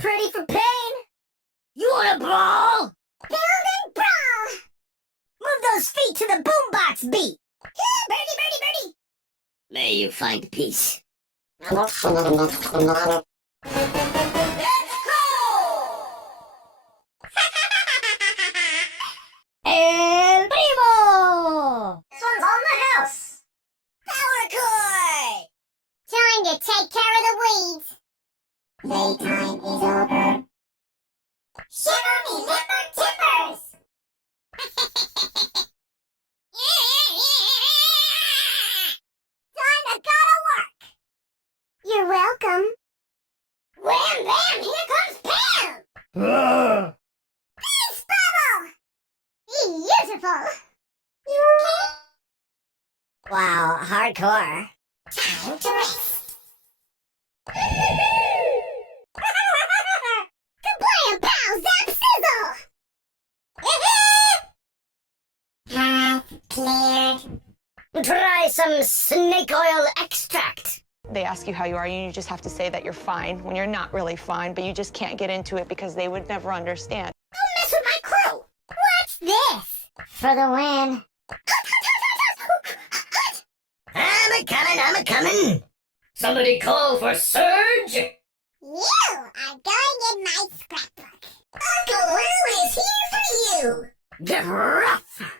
pretty for pain. You wanna brawl? Build and brawl! Move those feet to the boombox beat. Birdie, birdie, birdie! May you find peace. Let's go! El Primo! This one's on the house. Power cord! Time to take care of the weeds. Playtime is over. Shiver me limber timbers! Time to go to work. You're welcome. Wham bam! Here comes Pam! Thanks, Bubble! Beautiful! You okay? Wow, hardcore. Time to rest. Kablam, pow, zap, sizzle! Path cleared. Try some snake oil extract. They ask you how you are, and you just have to say that you're fine when you're not really fine, but you just can't get into it because they would never understand. Don't mess with my crew! What's this? For the win. I'm a coming. Somebody call for Surge. You are going in my scrapbook. Uncle Lou is here for you. Get rough.